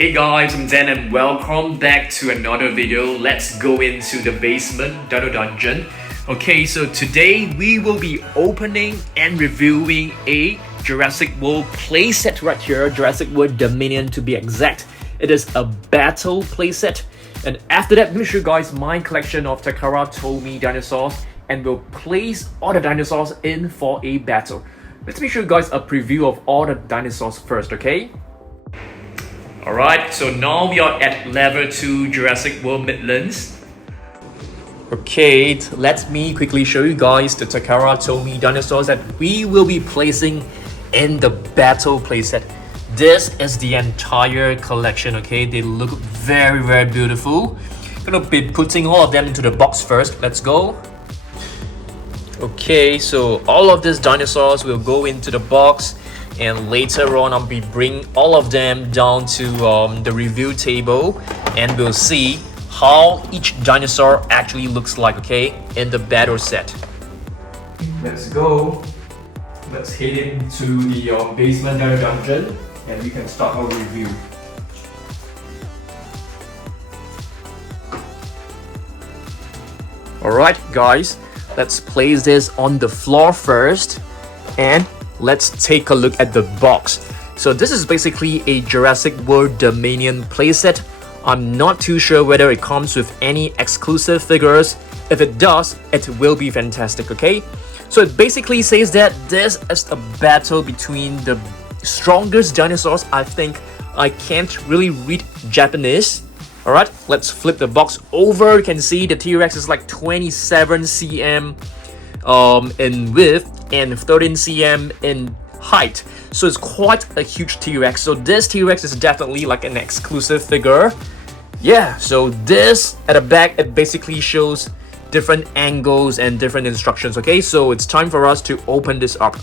Hey guys, I'm Dan and welcome back to another video. Let's go into the basement Dino Dungeon. Okay, so today we will be opening and reviewing a Jurassic World playset right here. Jurassic World Dominion to be exact. It is a battle playset. And after that, I'm going to show you guys my collection of Takara, Tomy dinosaurs. And we'll place all the dinosaurs in for a battle. Let me show you guys a preview of all the dinosaurs first, okay? Alright, so now we are at level 2 Jurassic World Midlands. Okay, let me quickly show you guys the Takara Tomy dinosaurs that we will be placing in the battle playset. This is the entire collection, okay? They look very beautiful. Gonna be putting all of them into the box first. Let's go. Okay, so all of these dinosaurs will go into the box. And later on, I'll be bringing all of them down to the review table, and we'll see how each dinosaur actually looks like, okay, in the battle set. Let's go. Let's head into the basement Dino Dungeon, and we can start our review. Alright guys, let's place this on the floor first, and let's take a look at the box. So this is basically a Jurassic World Dominion playset. I'm not too sure whether it comes with any exclusive figures. If it does, it will be fantastic, okay? So it basically says that this is a battle between the strongest dinosaurs. I think I can't really read Japanese. Alright, let's flip the box over. You can see the T-Rex is like 27 cm in width and 13 cm in height, so it's quite a huge T-Rex. So this T-Rex is definitely like an exclusive figure. Yeah, so this at the back, it basically shows different angles and different instructions. Okay, so it's time for us to open this up.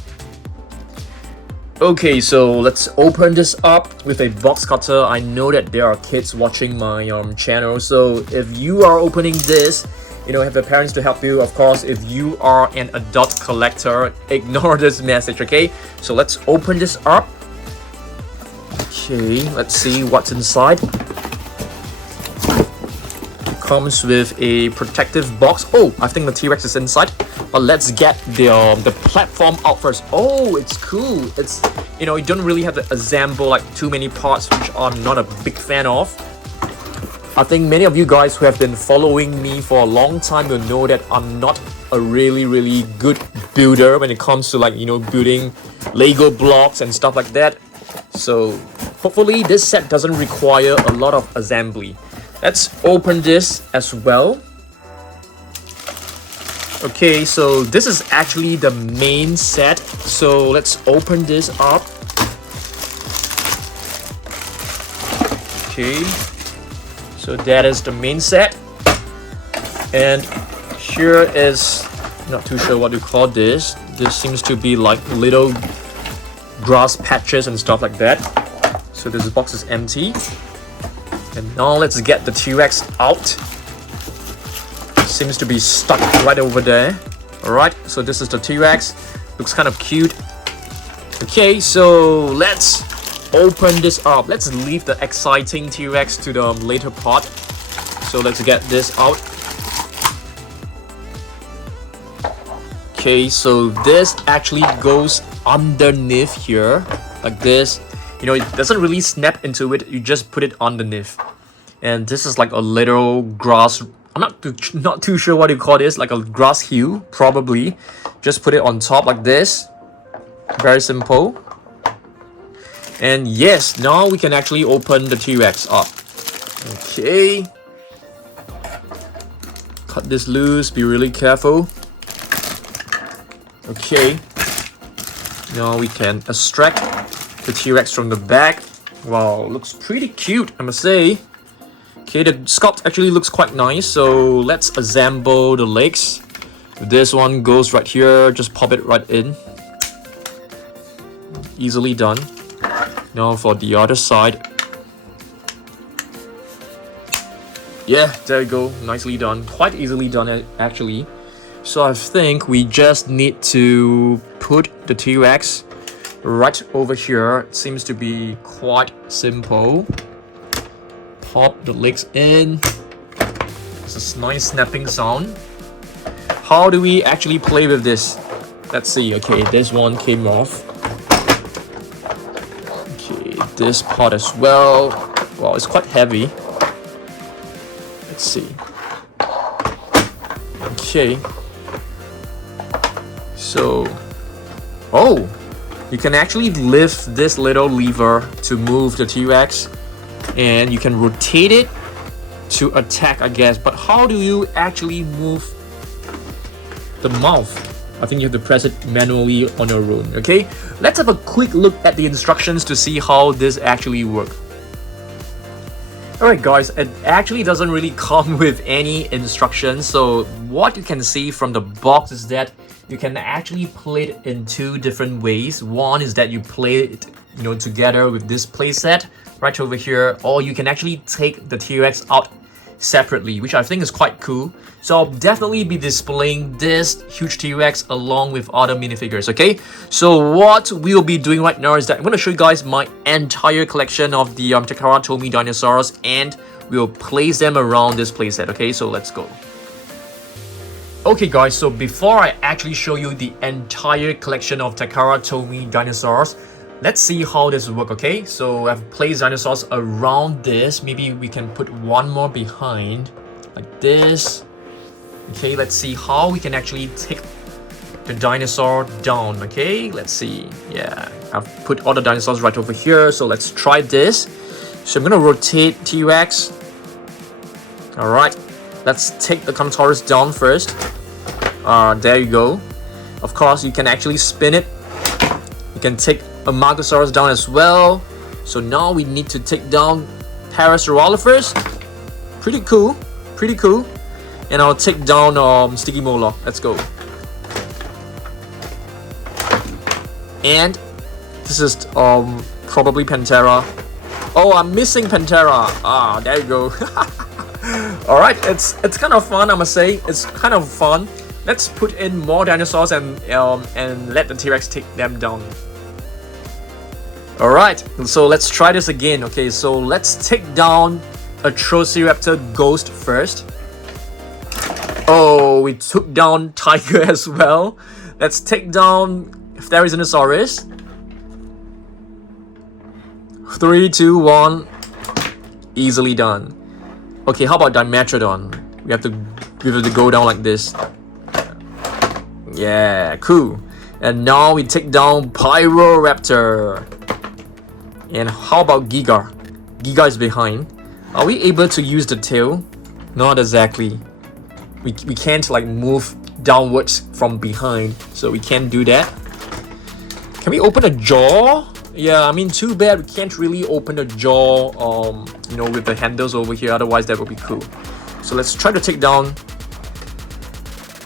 Okay, so let's open this up with a box cutter. I know that there are kids watching my channel, so if you are opening this, you know, have the parents to help you. Of course, if you are an adult collector, ignore this message, okay? So let's open this up. Okay, let's see what's inside. It comes with a protective box. Oh, I think the T-Rex is inside. But let's get the platform out first. Oh, it's cool. It's, you know, you don't really have to assemble like too many parts, which I'm not a big fan of. I think many of you guys who have been following me for a long time will know that I'm not a really good builder when it comes to, like, you know, building Lego blocks and stuff like that. So hopefully this set doesn't require a lot of assembly. Let's open this as well. Okay, so this is actually the main set. So let's open this up. Okay. So that is the main set, and here is, not too sure what to call this. This seems to be like little grass patches and stuff like that. So this box is empty. And now let's get the T-Rex out. Seems to be stuck right over there. Alright, so this is the T-Rex. Looks kind of cute. Okay, so let's open this up. Let's leave the exciting T-Rex to the later part. So let's get this out. Okay, so this actually goes underneath here like this. You know, it doesn't really snap into it. You just put it underneath. And this is like a little grass. I'm not too sure what you call this. Like a grass hue, probably. Just put it on top like this. Very simple. And yes, now we can actually open the T-Rex up. Okay. Cut this loose, be really careful. Okay. Now we can extract the T-Rex from the back. Wow, looks pretty cute, I must say. Okay, the sculpt actually looks quite nice. So let's assemble the legs. This one goes right here, just pop it right in. Easily done. Now for the other side. Yeah, there you go. Nicely done. Quite easily done, actually. So I think we just need to put the T-Rex right over here. It seems to be quite simple. pop the legs in. It's a nice snapping sound. How do we actually play with this? Let's see. Okay, this one came off. Okay, this part as well. Wow, it's quite heavy. Let's see. Okay. So, oh, you can actually lift this little lever to move the T-Rex, and you can rotate it to attack, I guess. But how do you actually move the mouth? I think you have to press it manually on your own. Okay, let's have a quick look at the instructions to see how this actually works. Alright guys, it actually doesn't really come with any instructions. So what you can see from the box is that you can actually play it in two different ways. One is that you play it, together with this playset right over here, or you can actually take the T-Rex out separately, which I think is quite cool. So I'll definitely be displaying this huge T-Rex along with other minifigures, okay? So what we'll be doing right now is that I'm going to show you guys my entire collection of the Takara Tomy dinosaurs, and we'll place them around this playset, okay? So let's go. Okay guys, so before I actually show you the entire collection of Takara Tomy dinosaurs, let's see how this will work, okay? So I've placed dinosaurs around this. Maybe we can put one more behind, like this. Okay, let's see how we can actually take the dinosaur down, okay? Let's see. Yeah, I've put all the dinosaurs right over here. So let's try this. So I'm gonna rotate T-Rex. Alright, let's take the Carnotaurus down first. There you go. Of course, you can actually spin it. You can take a margosaurus down as well. So now we need to take down Parasaurolophus. Pretty cool, pretty cool. And I'll take down Sticky Moloch. Let's go. And this is probably Panthera. Oh, I'm missing Panthera. Ah, there you go. All right, it's kind of fun, I must say. It's kind of fun. Let's put in more dinosaurs and let the T-Rex take them down. Alright, so let's try this again. Okay, so let's take down Atrociraptor Ghost first. Oh, we took down Tiger as well. Let's take down Therizinosaurus. 3, 2, 1. Easily done. Okay, how about Dimetrodon? We have to go down like this. Yeah, cool. And now we take down Pyroraptor. And how about Giga? Giga is behind. Are we able to use the tail? Not exactly. We can't like move downwards from behind, so we can't do that. Can we open a jaw? Yeah, I mean, too bad we can't really open the jaw with the handles over here, otherwise that would be cool. So let's try to take down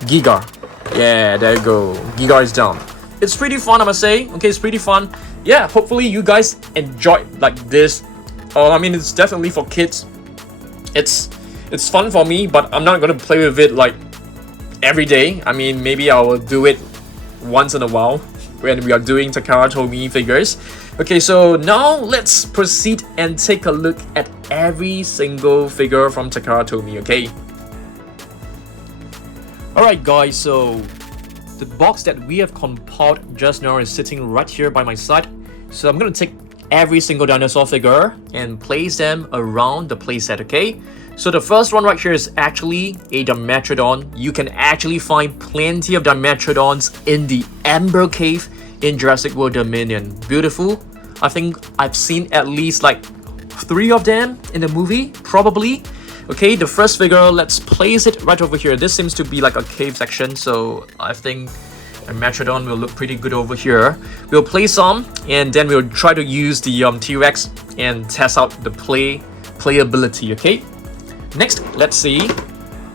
Giga. Yeah, there you go. Giga is down. It's pretty fun, I must say. Okay, it's pretty fun. Yeah, hopefully you guys enjoyed like this. I mean, it's definitely for kids. It's fun for me, but I'm not gonna play with it like every day. I mean, maybe I will do it once in a while when we are doing Takara Tomy figures. Okay, so now let's proceed and take a look at every single figure from Takara Tomy, okay? Alright guys, so the box that we have compiled just now is sitting right here by my side. So I'm going to take every single dinosaur figure and place them around the playset, okay? So the first one right here is actually a Dimetrodon. You can actually find plenty of Dimetrodons in the Amber Cave in Jurassic World Dominion. Beautiful. I think I've seen at least like 3 of them in the movie, probably. Okay, the first figure, let's place it right over here. This seems to be like a cave section, so I think a Dimetrodon will look pretty good over here. We'll place some, and then we'll try to use the T-Rex and test out the playability, okay? Next, let's see.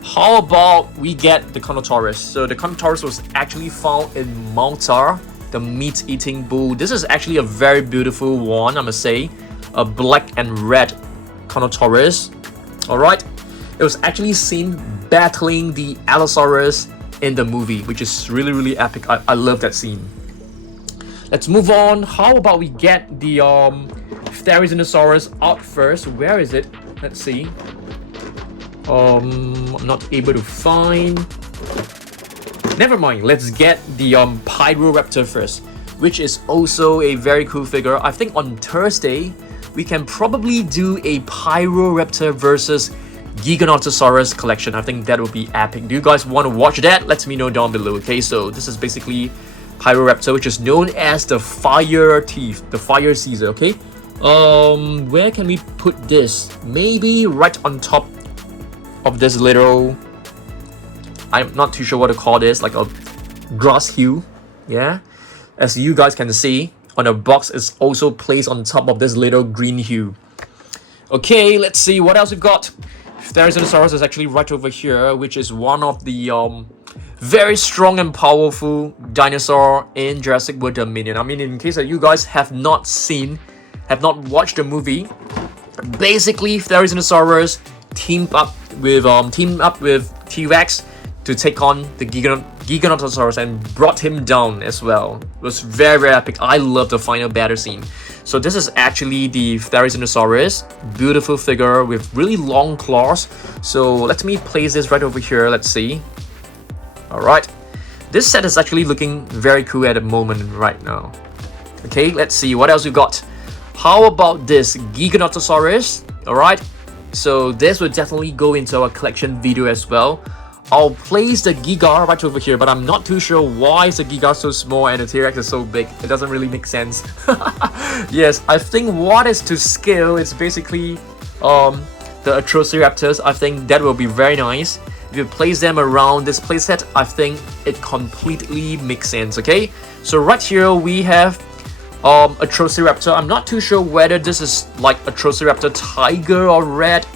How about we get the Carnotaurus? So the Carnotaurus was actually found in Malta, the meat-eating bull. This is actually a very beautiful one, I must say. A black and red Carnotaurus. Alright, it was actually seen battling the allosaurus in the movie, which is really epic. I love that scene. Let's move on. How about we get the Therizinosaurus out first? Where is it? Let's see. I'm not able to find. Never mind. Let's get the Pyroraptor first, which is also a very cool figure. I think on Thursday we can probably do a Pyroraptor versus Giganotosaurus collection. I think that would be epic. Do you guys want to watch that? Let me know down below. Okay, so this is basically Pyroraptor, which is known as the Fire Thief, the Fire Caesar. Okay, where can we put this? Maybe right on top of this little, I'm not too sure what to call this, like a grass hue. Yeah, as you guys can see on the box, is also placed on top of this little green hue. Okay, let's see what else we've got. Therizinosaurus is actually right over here, which is one of the very strong and powerful dinosaur in Jurassic World Dominion. I mean, in case that you guys have not watched the movie, basically Therizinosaurus teamed up with T-Rex to take on the Giganotosaurus and brought him down as well. It was very, very epic. I love the final battle scene. So this is actually the Therizinosaurus, beautiful figure with really long claws. So let me place this right over here. Let's see. All right, this set is actually looking very cool at the moment right now. Okay, let's see what else we got. How about this Giganotosaurus? All right, so this will definitely go into our collection video as well. I'll place the Giga right over here, but I'm not too sure why is the Giga so small and the T-Rex is so big. It doesn't really make sense. Yes, I think what is to scale is basically the Atrociraptors. I think that will be very nice. If you place them around this playset, I think it completely makes sense. Okay, so right here we have Atrociraptor. I'm not too sure whether this is like Atrociraptor Tiger or Red,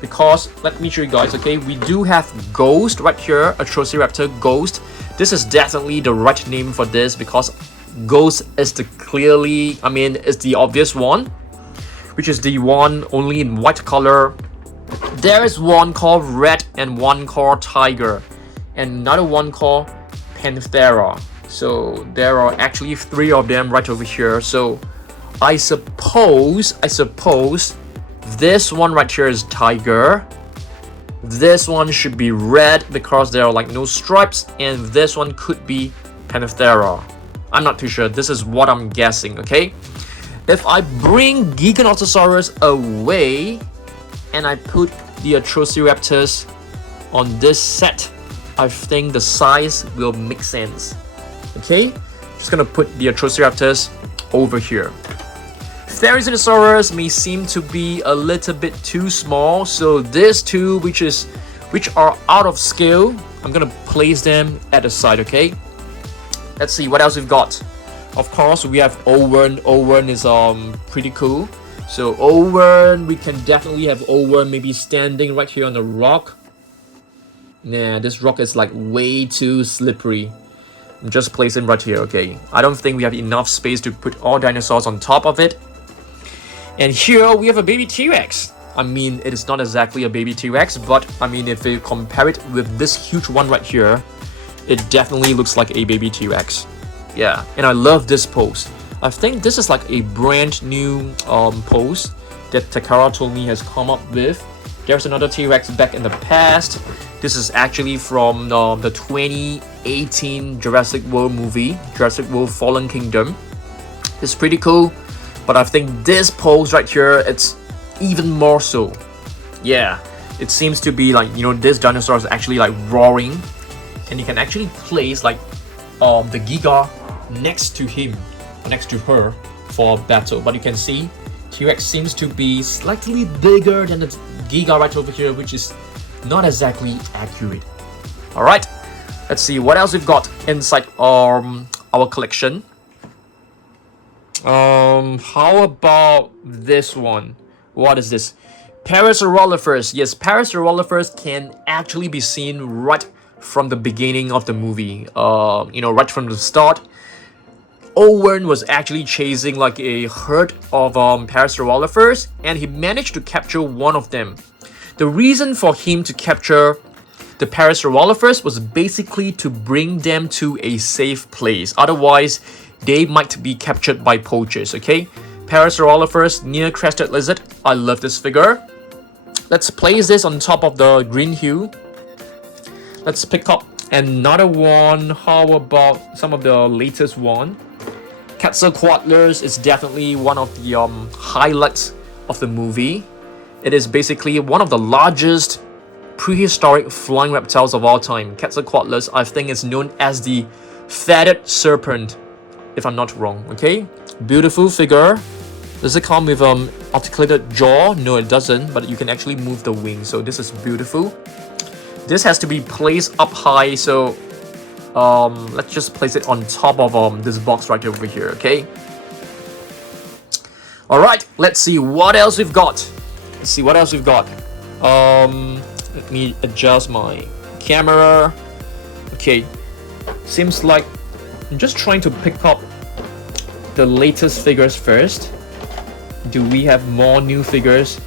because let me show you guys. Okay, we do have Ghost right here, Atrociraptor Ghost. This is definitely the right name for this, because Ghost is the is the obvious one, which is the one only in white color. There is one called Red and one called Tiger and another one called Panthera. So there are actually 3 of them right over here. So I suppose this one right here is Tiger. This one should be Red because there are like no stripes, and this one could be Panthera. I'm not too sure. This is what I'm guessing. Okay, if I bring Giganotosaurus away and I put the Atrociraptors on this set, I think the size will make sense. Okay, just gonna put the Atrociraptors over here. Therizinosaurus may seem to be a little bit too small, so these two which are out of scale, I'm gonna place them at the side. Okay, let's see what else we've got. Of course, we have Owen. Owen is pretty cool. So Owen, we can definitely have Owen maybe standing right here on the rock. Nah, this rock is like way too slippery. I'm just placing right here. Okay, I don't think we have enough space to put all dinosaurs on top of it. And here we have a baby T-Rex. I mean, it is not exactly a baby T-Rex, but I mean, if you compare it with this huge one right here, it definitely looks like a baby T-Rex. Yeah, and I love this pose. I think this is like a brand new pose that Takara Tomy has come up with. There's another T-Rex back in the past. This is actually from the 2018 Jurassic World movie, Jurassic World Fallen Kingdom. It's pretty cool, but I think this pose right here, it's even more so. Yeah, it seems to be like, you know, this dinosaur is actually like roaring, and you can actually place like the Giga next to him, next to her for battle. But you can see T-Rex seems to be slightly bigger than the Giga right over here, which is not exactly accurate. Alright, let's see what else we've got inside our collection. How about this one? What is this? Parasaurolophus. Yes, Parasaurolophus can actually be seen right from the beginning of the movie. You know, right from the start. Owen was actually chasing like a herd of Parasaurolophus, and he managed to capture one of them. The reason for him to capture the Parasaurolophus was basically to bring them to a safe place. Otherwise, they might be captured by poachers. Okay, Parasaurolophus, near crested lizard. I love this figure. let's place this on top of the green hue. Let's pick up another one. How about some of the latest one? Quetzalcoatlus is definitely one of the highlights of the movie. It is basically one of the largest prehistoric flying reptiles of all time. Quetzalcoatlus, I think, is known as the feathered serpent, if I'm not wrong. Okay, beautiful figure. Does it come with articulated jaw? No, it doesn't, but you can actually move the wings, so this is beautiful. This has to be placed up high, so let's just place it on top of this box right over here. Okay, all right, let's see what else we've got. Let me adjust my camera. Okay, seems like I'm just trying to pick up the latest figures first. Do we have more new figures?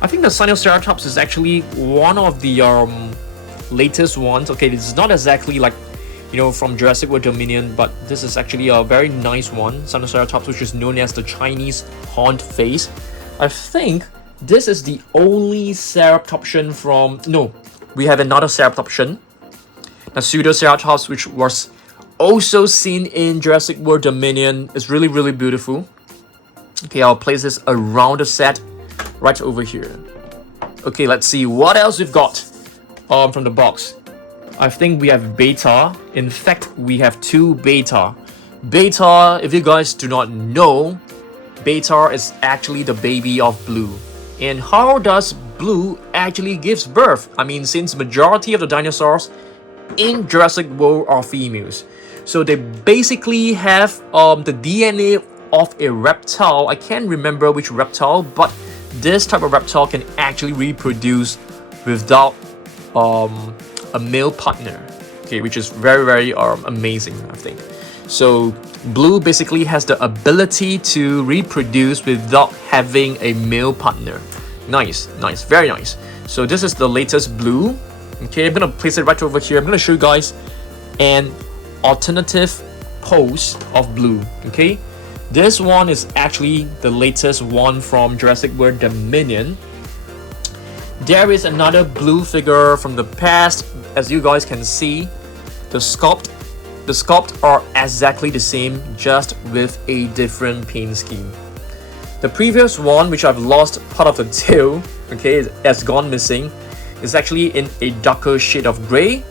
I think the cyanoceratops is actually one of the latest ones. Okay, this is not exactly like, you know, from Jurassic World Dominion, but this is actually a very nice one. Cyanoceratops, which is known as the Chinese horned face. I think this is the only ceratopsian from... No, we have another ceratopsian. The pseudoceratops, which was also seen in Jurassic World Dominion, is really, really beautiful. Okay, I'll place this around the set right over here. Okay, let's see what else we've got from the box. I think we have beta. In fact, we have two beta. Beta, if you guys do not know, beta is actually the baby of blue. And how does blue actually gives birth? I mean, since majority of the dinosaurs in Jurassic World are females, so they basically have the DNA of a reptile. I can't remember which reptile, but this type of reptile can actually reproduce without a male partner. Okay, which is very, very amazing, I think. So blue basically has the ability to reproduce without having a male partner. Nice, nice, very nice. So this is the latest blue. Okay, I'm gonna place it right over here. I'm gonna show you guys an alternative pose of blue. Okay, this one is actually the latest one from Jurassic World Dominion. There is another blue figure from the past. As you guys can see, the sculpt are exactly the same, just with a different paint scheme. The previous one, which I've lost part of the tail, okay, has gone missing, is actually in a darker shade of gray.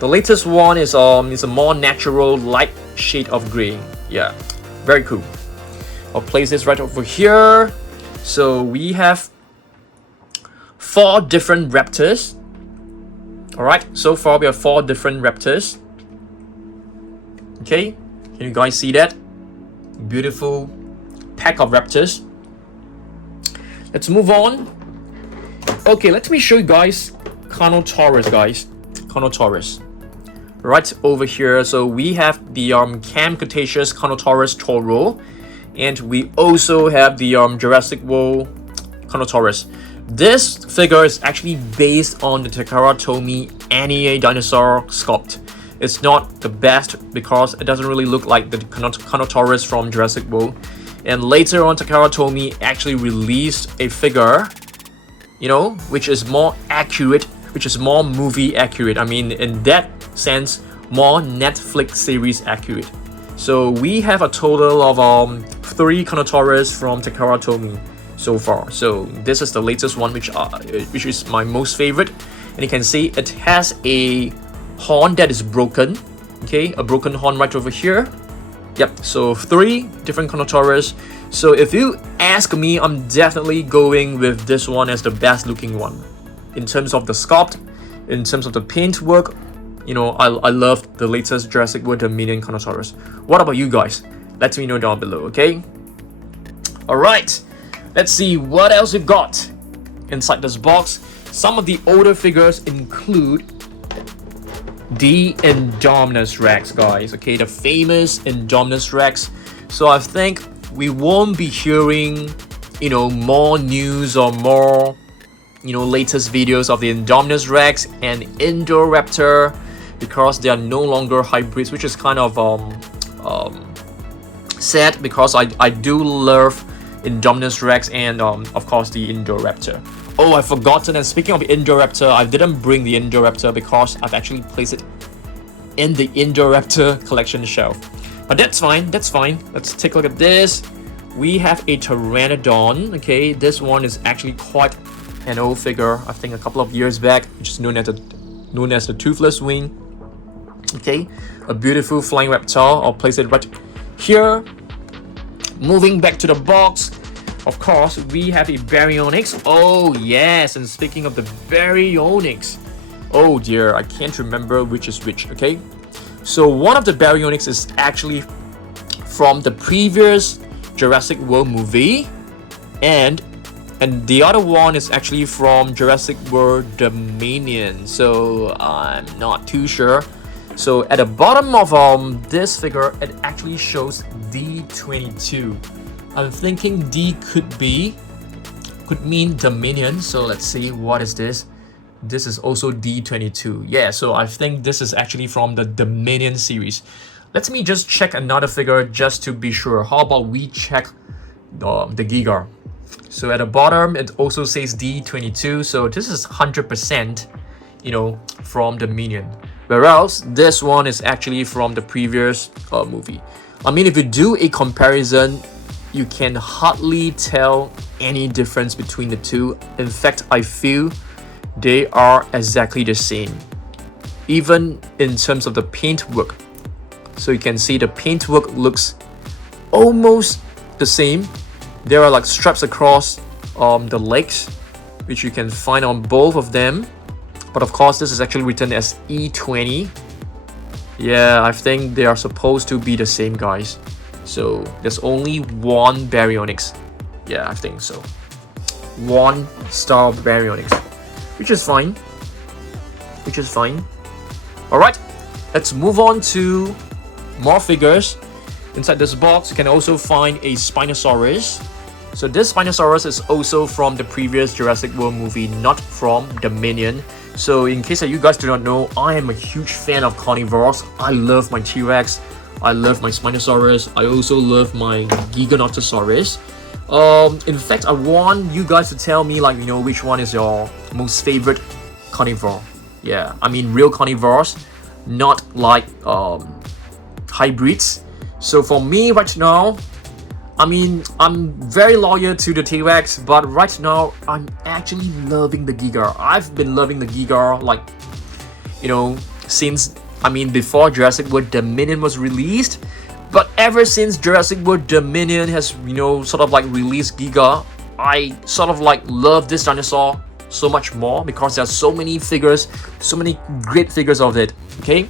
The latest one is a more natural light shade of gray. Yeah, very cool. I'll place this right over here. So we have 4 different raptors. Alright, so far we have 4 different raptors. Okay, can you guys see that? Beautiful pack of raptors. Let's move on. Okay, let me show you guys Carnotaurus, guys. Carnotaurus. Right over here, so we have the Cam Cretaceous Carnotaurus Toro, and we also have the Jurassic World Carnotaurus. This figure is actually based on the Takara Tomy NEA dinosaur sculpt. It's not the best because it doesn't really look like the Carnotaurus from Jurassic World. And later on, Takara Tomy actually released a figure, you know, which is more accurate, which is more movie accurate. I mean, in that sense, more Netflix series accurate. So we have a total of 3 Carnotaurus from Takara Tomy so far. So this is the latest one, which is my most favorite. And you can see it has a horn that is broken. Okay, a broken horn right over here. Yep, so 3 different Carnotaurus. So if you ask me, I'm definitely going with this one as the best looking one. In terms of the sculpt, in terms of the paint work, you know, I love the latest Jurassic World Dominion Carnotaurus. What about you guys? Let me know down below, okay? Alright, let's see what else we've got inside this box. Some of the older figures include the Indominus Rex, guys. Okay, the famous Indominus Rex. So I think we won't be hearing, you know, more news or more, you know, latest videos of the Indominus Rex and Indoraptor, because they are no longer hybrids, which is kind of sad, because I do love Indominus Rex and of course the Indoraptor. Oh, I've forgotten. And speaking of Indoraptor, I didn't bring the Indoraptor because I've actually placed it in the Indoraptor collection shelf. But that's fine, that's fine. Let's take a look at this. We have a pteranodon. Okay, this one is actually quite an old figure. I think a couple of years back, which is known as the toothless wing. Okay, a beautiful flying reptile. I'll place it right here. Moving back to the box, of course, we have a baryonyx. Oh yes, and speaking of the baryonyx, oh dear, I can't remember which is which. Okay, so one of the baryonyx is actually from the previous Jurassic World movie, and the other one is actually from Jurassic World Dominion. So I'm not too sure. So at the bottom of this figure, it actually shows D22. I'm thinking D could mean Dominion. So let's see, what is this? This is also D22. Yeah, so I think this is actually from the Dominion series. Let me just check another figure just to be sure. How about we check the Giga? So at the bottom, it also says D22. So this is 100%, from Dominion. Whereas this one is actually from the previous movie. I mean, if you do a comparison, you can hardly tell any difference between the two. In fact, I feel they are exactly the same, even in terms of the paintwork. So you can see the paintwork looks almost the same. There are like stripes across the legs, which you can find on both of them. But of course, this is actually written as E20. Yeah, I think they are supposed to be the same, guys. So there's only one baryonyx. Yeah, I think so. One star baryonyx, which is fine. Alright, let's move on to more figures. Inside this box, you can also find a Spinosaurus. So this Spinosaurus is also from the previous Jurassic World movie, not from Dominion. So in case that you guys do not know, I am a huge fan of carnivores. I love my T-Rex. I love my Spinosaurus. I also love my Giganotosaurus. In fact, I want you guys to tell me which one is your most favorite carnivore. Yeah, I mean real carnivores, not like hybrids. So for me right now, I mean, I'm very loyal to the T-Rex, but right now, I'm actually loving the Giga. I've been loving the Giga, since, before Jurassic World Dominion was released. But ever since Jurassic World Dominion has, released Giga, I love this dinosaur so much more because there are so many figures, so many great figures of it, okay?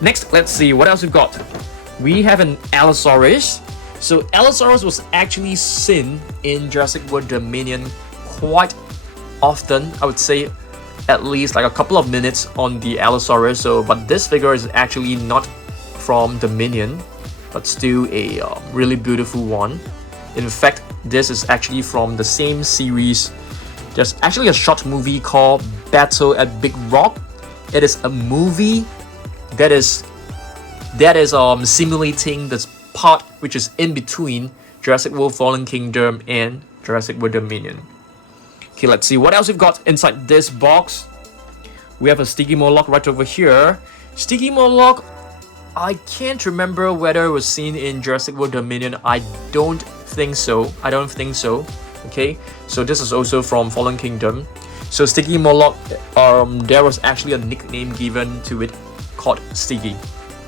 Next, let's see, what else we've got? We have an allosaurus. So Allosaurus was actually seen in Jurassic World Dominion quite often. I would say at least a couple of minutes on the Allosaurus. But this figure is actually not from Dominion, but still a really beautiful one. In fact, this is actually from the same series. There's actually a short movie called Battle at Big Rock. It is a movie that is simulating this part which is in between Jurassic World Fallen Kingdom and Jurassic World Dominion. Okay, let's see what else we've got inside this box. We have a sticky moloch right over here. Sticky moloch, I can't remember whether it was seen in Jurassic World Dominion. I don't think so. Okay, so this is also from Fallen Kingdom. So Sticky moloch, there was actually a nickname given to it called Sticky.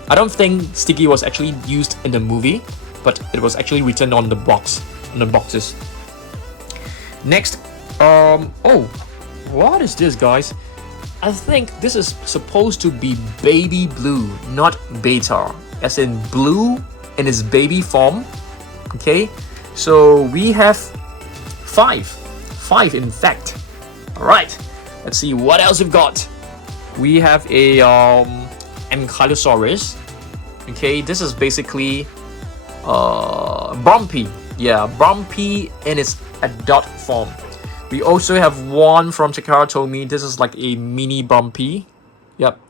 I don't think Sticky was actually used in the movie, but it was actually written on the boxes. Next, oh, what is this, guys? I think this is supposed to be baby blue, not beta, as in blue in its baby form. Okay, so we have five in fact. All right, let's see what else we've got. We have a ankylosaurus. Okay, this is basically bumpy. Yeah, bumpy in its adult form. We also have one from Takara Tomy. This is like a mini bumpy. Yep.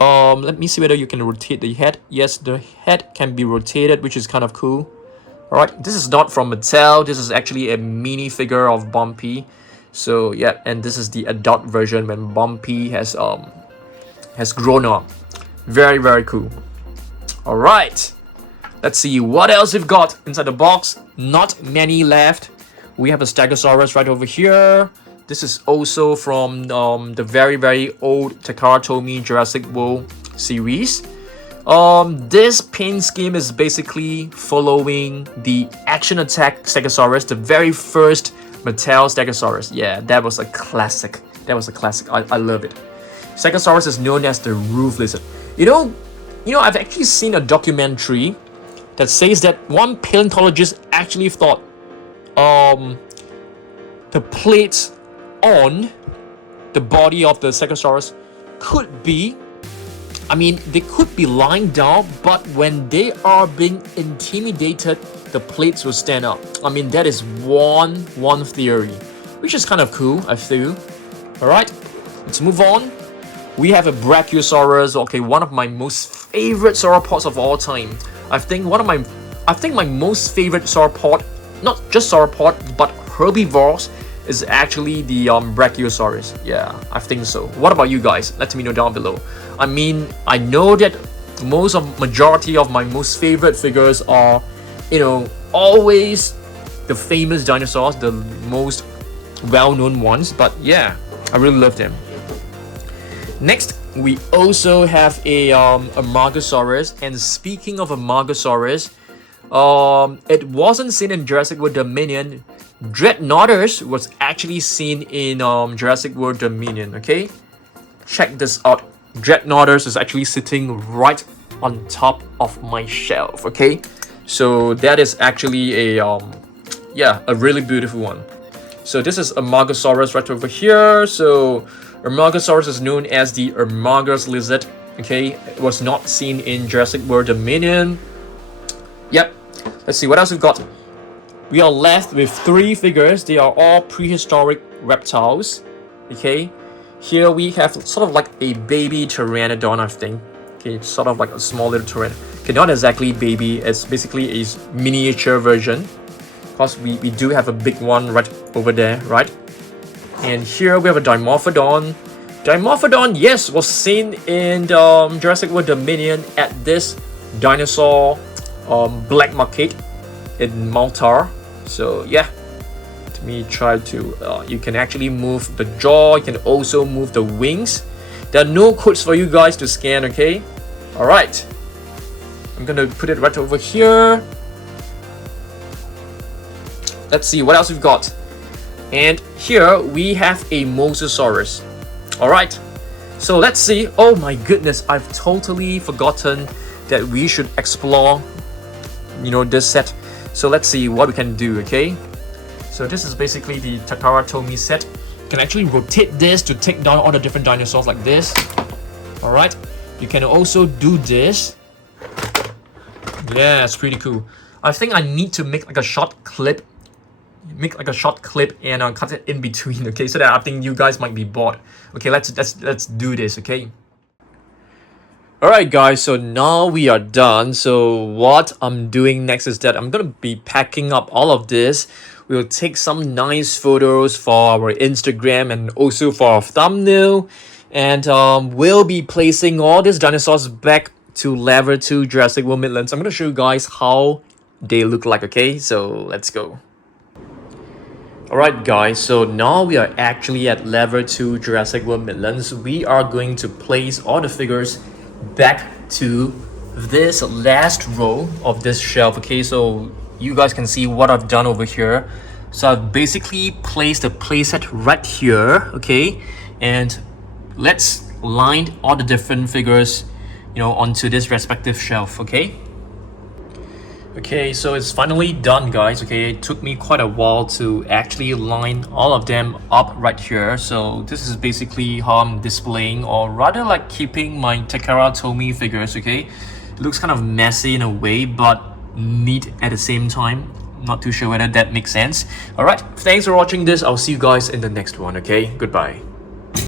Let me see whether you can rotate the head. Yes, the head can be rotated, which is kind of cool. Alright, this is not from Mattel. This is actually a mini figure of Bumpy. So yeah, and this is the adult version when Bumpy has grown up. Very, very cool. All right, let's see what else we've got inside the box. Not many left. We have a stegosaurus right over here. This is also from the very, very old Takara Tomy Jurassic World series. This paint scheme is basically following the Action Attack Stegosaurus, the very first Mattel Stegosaurus. Yeah, that was a classic. I love it. Stegosaurus is known as the roof lizard. You know, I've actually seen a documentary that says that one paleontologist actually thought the plates on the body of the Stegosaurus could be, they could be lying down, but when they are being intimidated, the plates will stand up. That is one theory, which is kind of cool, I feel. Alright, let's move on. We have a brachiosaurus, okay, one of my most favorite sauropods of all time. I think my most favorite sauropod, not just sauropod, but herbivores, is actually the brachiosaurus. Yeah, I think so. What about you guys? Let me know down below. I know that majority of my most favorite figures are, always the famous dinosaurs, the most well-known ones, but yeah, I really love them. Next, we also have a margosaurus, and speaking of a margosaurus, it wasn't seen in Jurassic World Dominion. Dreadnoughtus was actually seen in Jurassic World Dominion, okay? Check this out. Dreadnoughtus is actually sitting right on top of my shelf, okay? So that is actually a really beautiful one. So this is a margosaurus right over here. So a margosaurus is known as the Margos lizard, okay? It was not seen in Jurassic World Dominion. Yep. Let's see what else we've got. We are left with 3 figures. They are all prehistoric reptiles. Okay. Here we have sort of like a baby pteranodon, I think. Okay, it's sort of like a small little pteranodon. Okay, not exactly baby. It's basically a miniature version. Because we do have a big one right over there, right? And here we have a Dimorphodon. Dimorphodon, yes, was seen in Jurassic World Dominion at this dinosaur black market in Malta. So yeah, let me try to you can actually move the jaw, you can also move the wings. There are no codes for you guys to scan, okay? All right, I'm gonna put it right over here. Let's see what else we've got. And here we have a mosasaurus. All right, so let's see. Oh my goodness, I've totally forgotten that we should explore this set. So let's see what we can do, okay? So this is basically the Takara Tomy set. You can actually rotate this to take down all the different dinosaurs like this. All right, you can also do this. Yeah, it's pretty cool. I think I need to make like a short clip and cut it in between, okay? So that I think you guys might be bored. Okay, let's do this, okay? Alright guys, so now we are done. So what I'm doing next is that I'm gonna be packing up all of this. We'll take some nice photos for our Instagram and also for our thumbnail. And we'll be placing all these dinosaurs back to Level 2 Jurassic World Midlands. I'm gonna show you guys how they look like, okay? So let's go. Alright guys, so now we are actually at Level 2 Jurassic World Midlands. We are going to place all the figures back to this last row of this shelf, okay? So you guys can see what I've done over here. So I've basically placed the playset right here, okay? And let's line all the different figures, onto this respective shelf, okay? Okay, so it's finally done, guys. Okay, it took me quite a while to actually line all of them up right here. So this is basically how I'm displaying, or rather like keeping my Takara Tomy figures, okay? It looks kind of messy in a way, but neat at the same time. Not too sure whether that makes sense. Alright, thanks for watching this. I'll see you guys in the next one, okay? Goodbye.